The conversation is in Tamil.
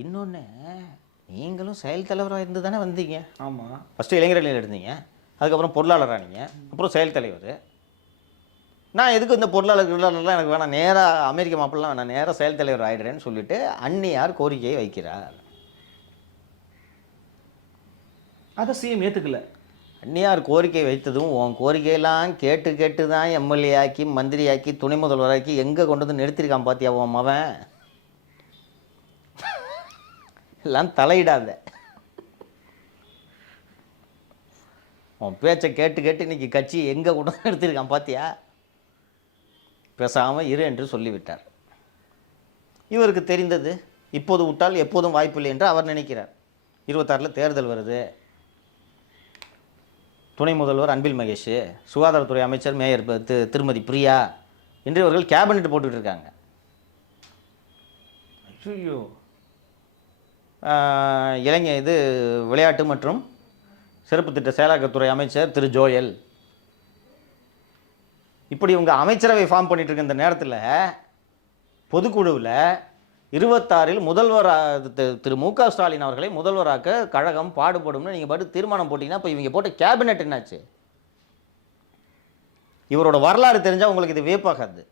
இன்னொன்று, நீங்களும் செயல் தலைவராக இருந்து தானே வந்தீங்க. ஆமாம். ஃபஸ்ட்டு இளைஞரணியில் இருந்தீங்க, அதுக்கப்புறம் பொருளாளரானீங்க, அப்புறம் செயல் தலைவர். நான் எதுக்கு இந்த பொருளாளர்லாம் எனக்கு வேணாம், நேராக அமெரிக்க மாப்பிள்ளலாம் வேணாம், நேராக செயல் தலைவர் ஆகிடுறேன்னு சொல்லிட்டு அன்னியார் கோரிக்கையை வைக்கிறார். அதை சிஎம் ஏற்றுக்கல. அன்னியார் கோரிக்கை வைத்ததும் உன் கோரிக்கையெல்லாம் கேட்டு கேட்டு தான் எம்எல்ஏ ஆக்கி மந்திரியாக்கி துணை முதல்வராக்கி எங்கே கொண்டு வந்து நிறுத்திருக்கான் பாத்தியா உன் மவன். எல்லாம் தலையிடாத. உன் பேச்சை கேட்டு கேட்டு இன்னைக்கு கட்சி எங்கே கொண்டு வந்து நிறுத்திருக்கான் பாத்தியா, பேசாமல் இரு என்று சொல்லிவிட்டார். இவருக்கு தெரிந்தது இப்போது விட்டால் எப்போதும் வாய்ப்பில்லை என்று அவர் நினைக்கிறார். 26 தேர்தல் வருது. துணை முதல்வர் அன்பில் மகேஷ், சுகாதாரத்துறை அமைச்சர் மேயர் திருமதி பிரியா என்று இவர்கள் கேபினெட் போட்டுக்கிட்டு இருக்காங்க. ஐயோ. விளையாட்டு மற்றும் சிறப்பு திட்ட செயலாக்கத்துறை அமைச்சர் திரு ஜோயல், இப்படி இவங்க அமைச்சரவை ஃபார்ம் பண்ணிட்டு இருக்க இந்த நேரத்தில் பொதுக்குழுவில் 26 முதல்வர் திரு மு.க. ஸ்டாலின் அவர்களை முதல்வராக்க கழகம் பாடுபடும்னு நீங்கள் பாட்டு தீர்மானம் போட்டிங்கன்னா இப்போ இவங்க போட்ட கேபினெட் என்னாச்சு? இவரோட வரலாறு தெரிஞ்சால் உங்களுக்கு இது வியப்பாகாது.